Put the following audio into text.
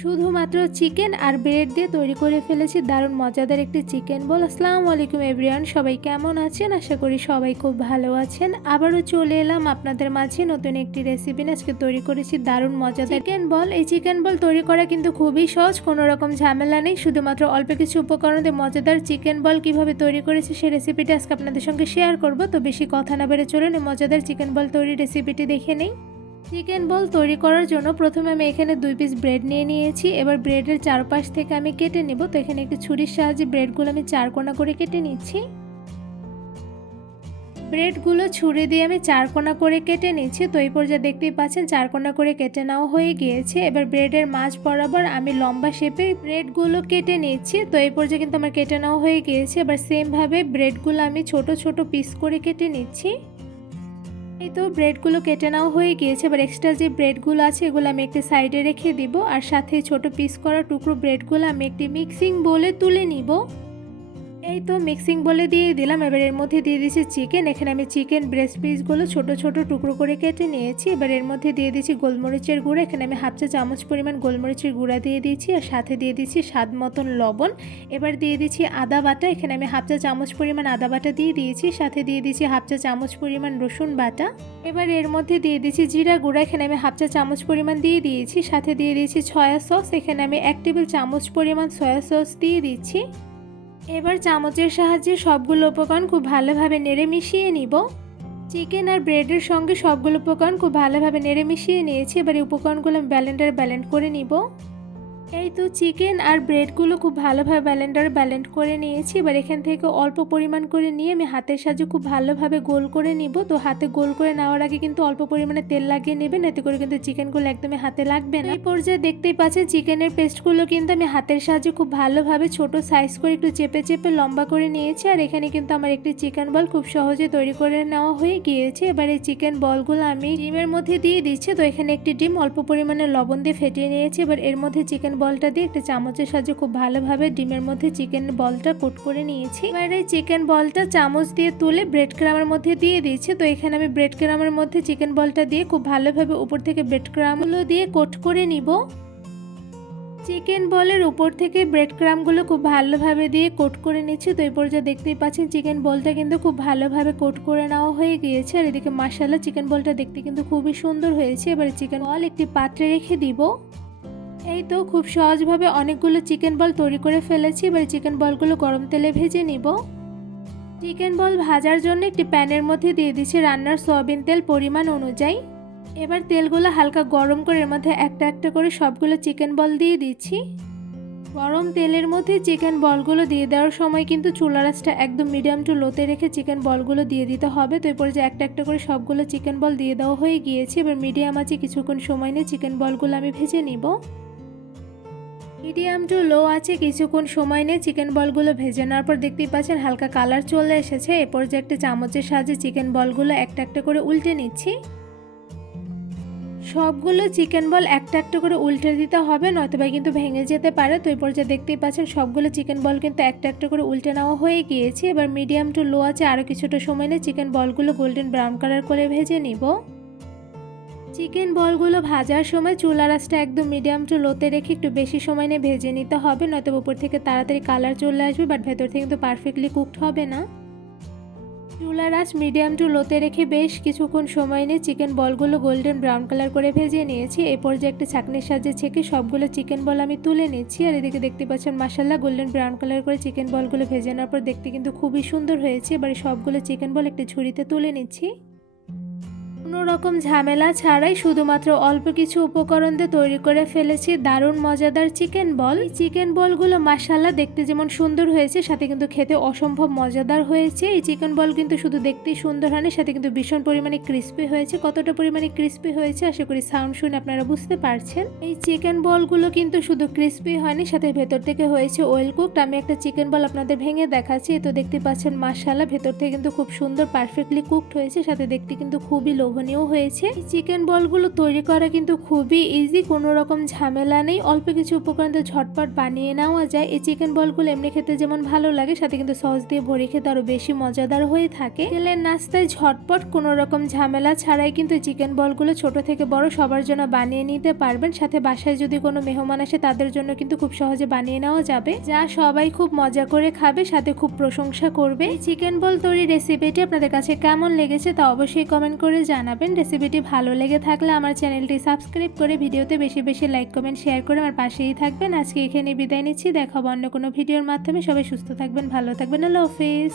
শুধুমাত্র চিকেন আর ব্রেড দিয়ে তৈরি করে ফেলেছি দারুণ মজাদার একটি চিকেন বল। আসসালামু আলাইকুম এভরিওয়ান। সবাই কেমন আছেন? আশা করি সবাই খুব ভালো আছেন। আবারও চলে এলাম আপনাদের মাঝে নতুন একটি রেসিপি নিয়ে। আজকে তৈরি করেছি দারুণ মজাদার চিকেন বল। এই চিকেন বল তৈরি করা কিন্তু খুবই সহজ কোনো রকম ঝামেলা নেই। শুধুমাত্র অল্প কিছু উপকরণ দিয়ে মজাদার চিকেন বল কীভাবে তৈরি করেছি সেই রেসিপিটা আজকে আপনাদের সঙ্গে শেয়ার করব। তো বেশি কথা না বেড়ে চলুন এই মজাদার চিকেন বল তৈরি রেসিপিটি দেখে নেই। চিকেন বল তৈরি করার জন্য প্রথমে আমি এখানে দুই পিস ব্রেড নিয়ে নিয়েছি। এবার ব্রেডের চারপাশ থেকে আমি কেটে নেব। তো এখানে একটি ছুরির সাহায্যে ব্রেডগুলো আমি চার কোনা করে কেটে নিচ্ছি। ব্রেডগুলো ছুরি দিয়ে আমি চার কোনা করে কেটে নিচ্ছি। তো এই পর্যায়ে দেখতেই পাচ্ছেন চার কোনা করে কেটে নেওয়া হয়ে গিয়েছে। এবার ব্রেডের মাঝ বরাবর আমি লম্বা শেপে ব্রেডগুলো কেটে নিচ্ছি। তো এই পর্যায়ে কিন্তু আমার কেটে নেওয়া হয়ে গিয়েছে। এবার সেমভাবে ব্রেডগুলো আমি ছোট ছোট পিস করে কেটে নিচ্ছি। এই তো ব্রেডগুলো কেটে নাও হয়ে গিয়েছে, এবার এক্সট্রা যে ব্রেডগুলো আছে, এগুলো আমি একটি সাইডে রেখে দিব, আর সাথে ছোট পিস করা টুকরো ব্রেডগুলো আমি একটি মিক্সিং বলে তুলে নিব। এই তো মিক্সিং বলে দিয়ে দিলাম। এবার এর মধ্যে দিয়ে দিয়েছি চিকেন এখানে আমি চিকেন ব্রেস্ট পিসগুলো ছোট ছোট টুকরো করে কেটে নিয়েছি। এবার এর মধ্যে দিয়ে দিয়েছি গোলমরিচের গুঁড়া। এখানে আমি হাফ চা চামচ পরিমাণ গোলমরিচের গুঁড়া দিয়ে দিয়েছি আর সাথে দিয়ে দিয়েছি স্বাদ মতন লবণ। এবার দিয়ে দিচ্ছি আদা বাটা। এখানে আমি হাফ চা চামচ পরিমাণ আদা বাটা দিয়ে দিয়েছি। সাথে দিয়ে দিয়েছি হাফ চা চামচ পরিমাণ রসুন বাটা। এবার এর মধ্যে দিয়ে দিয়েছি জিরা গুঁড়া। এখানে আমি হাফ চা চামচ পরিমাণ দিয়ে দিয়েছি। সাথে দিয়ে দিয়েছি সয়া সস এখানে আমি এক টেবিল চামচ পরিমাণ সয়া সস দিয়ে দিচ্ছি। এবার চামচের সাহায্যে সবগুলো উপকরণ খুব ভালোভাবে নেড়ে মিশিয়ে নিব। চিকেন আর ব্রেডের সঙ্গে সবগুলো উপকরণ খুব ভালোভাবে নেড়ে মিশিয়ে নিয়েছি। এবার এই উপকরণগুলো আমি ব্যালেন্ডার ব্যালেন্ড করে নিব। এই তো চিকেন আর ব্রেডগুলো খুব ভালোভাবে ব্যালেন্ডার ব্যালেন্ড করে নিয়েছি। এবার এখান থেকে অল্প পরিমাণ করে নিয়ে আমি হাতের সাহায্যে খুব ভালোভাবে গোল করে নিব। তো হাতে গোল করে নেওয়ার আগে কিন্তু অল্প পরিমাণে তেল লাগিয়ে নেবেন, এতে করে কিন্তু চিকেনগুলো একদমই হাতে লাগবে না। এই পর্যায়ে দেখতেই পাচ্ছেন চিকেনের পেস্টগুলো কিন্তু আমি হাতের সাহায্যে খুব ভালোভাবে ছোট সাইজ করে একটু চেপে চেপে লম্বা করে নিয়েছি। আর এখানে কিন্তু আমার একটি চিকেন বল খুব সহজে তৈরি করে নেওয়া হয়ে গিয়েছে। এবার এই চিকেন বলগুলো আমি ডিমের মধ্যে দিয়ে দিচ্ছি। তো এখানে একটি ডিম অল্প পরিমাণে লবণ দিয়ে ফেটিয়ে নিয়েছি। এবার এর মধ্যে চিকেন বলটা দিয়ে একটা চামচের সাহায্যে খুব ভালোভাবে ডিমের মধ্যে চিকেন বলটা কোট করে নিয়েছি। এবার এই চিকেন বলটা চামচ দিয়ে তুলে ব্রেড ক্রামের মধ্যে দিয়ে দিয়েছি। তো এখানে আমি ব্রেড ক্রামের মধ্যে চিকেন বলটা দিয়ে খুব ভালোভাবে উপর থেকে ব্রেড ক্রামগুলো দিয়ে কোট করে নিব। চিকেন বলের উপর থেকে ব্রেড ক্রামগুলো খুব ভালোভাবে দিয়ে কোট করে নিচ্ছি। তো এই পর্যায়ে দেখতেই পাচ্ছেন চিকেন বলটা কিন্তু খুব ভালোভাবে কোট করে নেওয়া হয়ে গিয়েছে। আর এদিকে মাসালা চিকেন বলটা দেখতে কিন্তু খুবই সুন্দর হয়েছে। এবার চিকেন বল একটি পাত্রে রেখে দিব। এই তো খুব সহজভাবে অনেকগুলো চিকেন বল তৈরি করে ফেলেছি। এবার চিকেন বলগুলো গরম তেলে ভেজে নিব। চিকেন বল ভাজার জন্য একটি প্যানের মধ্যে দিয়ে দিচ্ছি রান্নার সয়াবিন তেল পরিমাণ অনুযায়ী। এবার তেলগুলো হালকা গরম করে এর মধ্যে একটা একটা করে সবগুলো চিকেন বল দিয়ে দিচ্ছি। গরম তেলের মধ্যে চিকেন বলগুলো দিয়ে দেওয়ার সময় কিন্তু চুলা রাসটা একদম মিডিয়াম টু লোতে রেখে চিকেন বলগুলো দিয়ে দিতে হবে। তো এরপরে যে একটা একটা করে সবগুলো চিকেন বল দিয়ে দেওয়া হয়ে গিয়েছে। এবার মিডিয়াম আছে, কিছুক্ষণ সময় নিয়ে চিকেন বলগুলো আমি ভেজে নিব। মিডিয়াম টু লো আছে, কিছুক্ষণ সময় নিয়ে চিকেন বলগুলো ভেজে নেওয়ার পর দেখতেই পাচ্ছেন হালকা কালার চলে এসেছে। এরপর যে একটা চামচের সাহায্যে চিকেন বলগুলো একটা একটা করে উল্টে নিচ্ছি। সবগুলো চিকেন বল একটা একটা করে উল্টে দিতে হবে, নয়তোবা কিন্তু ভেঙে যেতে পারে। তো এই পর্যায়ে দেখতেই পাচ্ছেন সবগুলো চিকেন বল কিন্তু একটা একটা করে উল্টে নেওয়া হয়ে গিয়েছে। এবার মিডিয়াম টু লো আছে আরও কিছুটা সময় নিয়ে চিকেন বলগুলো গোল্ডেন ব্রাউন কালার করে ভেজে নিব। চিকেন বলগুলো ভাজার সময় চুলা রাসটা একদম মিডিয়াম টু লোতে রেখে একটু বেশি সময় নিয়ে ভেজে নিতে হবে নয়তো উপর থেকে তাড়াতাড়ি কালার চলে আসবে বাট ভেতর থেকে কিন্তু পারফেক্টলি কুকড হবে না। চুলা রাস মিডিয়াম টু লোতে রেখে বেশ কিছুক্ষণ সময় নিয়ে চিকেন বলগুলো গোল্ডেন ব্রাউন কালার করে ভেজে নিয়েছি। এই পর্যায়ে একটা ছাকনির সাহায্যে ছেঁকে সবগুলো চিকেন বল আমি তুলে নিচ্ছি, আর এদিকে দেখতে পাচ্ছেন মাসাল্লাহ গোল্ডেন ব্রাউন কালার করে চিকেন বলগুলো ভেজে নেওয়ার পর দেখতে কিন্তু খুবই সুন্দর হয়েছে। এবারে সবগুলো চিকেন বল একটা ঝুড়িতে তুলে নিচ্ছি। কোনো রকম ঝামেলা ছাড়াই শুধুমাত্র অল্প কিছু উপকরণ দিয়ে তৈরি করে ফেলেছি। দারুণ মজাদার চিকেন বল। চিকেন বলগুলো মাসাল্লাহ দেখতে যেমন সুন্দর হয়েছে, সাথে কিন্তু খেতে অসম্ভব মজাদার হয়েছে। এই চিকেন বল কিন্তু শুধু দেখতেই সুন্দর হয়নি, সাথে কিন্তু ভীষণ পরিমাণে ক্রিস্পি হয়েছে। কতটা পরিমাণে ক্রিস্পি হয়েছে আশা করি সাউন্ড শুনে আপনারা বুঝতে পারছেন। এই চিকেন বলগুলো কিন্তু শুধু ক্রিস্পি হয়নি, সাথে ভেতর থেকে হয়েছে ওয়েল কুকড আমি একটা চিকেন বল আপনাদের ভেঙে দেখাচ্ছি, এ তো দেখতে পাচ্ছেন মাসাল্লাহ ভেতর থেকে কিন্তু খুব সুন্দর পারফেক্টলি কুকড হয়েছে, সাথে দেখতে কিন্তু খুবই লোভনীয়। লোভনীয় হয়েছে। চিকেন বলগুলো তৈরি করা কিন্তু খুবই ইজি কোনো রকম ঝামেলা নেই। অল্প কিছু উপকরণ দিয়ে ঝটপট বানিয়ে নেওয়া যায়। এই চিকেন বলগুলো এমনি খেতে যেমন ভালো লাগে, সাথে কিন্তু সস দিয়ে ভরে খেতে আরও বেশি মজাদার হয়ে থাকে। তেলের নাস্তায় ঝটপট কোনো রকম ঝামেলা ছাড়াই কিন্তু চিকেন বলগুলো ছোট থেকে বড় সবার জন্য বানিয়ে নিতে পারবেন। সাথে বাসায় যদি কোনো মেহমান আসে, তাদের জন্য কিন্তু খুব সহজে বানিয়ে নেওয়া যাবে। যা সবাই খুব মজা করে খাবে, সাথে খুব প্রশংসা করবে। চিকেন বল তৈরি রেসিপিটি আপনাদের কাছে কেমন লেগেছে তা অবশ্যই কমেন্ট করে জানাবেন। রেসিপিটি ভালো লেগে থাকলে আমার চ্যানেলটি সাবস্ক্রাইব করে ভিডিওতে বেশি বেশি লাইক, কমেন্ট, শেয়ার করে আমার পাশেই থাকবেন। আজকে এখানে বিদায় নিচ্ছি। দেখাবো অন্য কোনো ভিডিওর মাধ্যমে। সবাই সুস্থ থাকবেন, ভালো থাকবেন। আল্লাহ হাফিজ।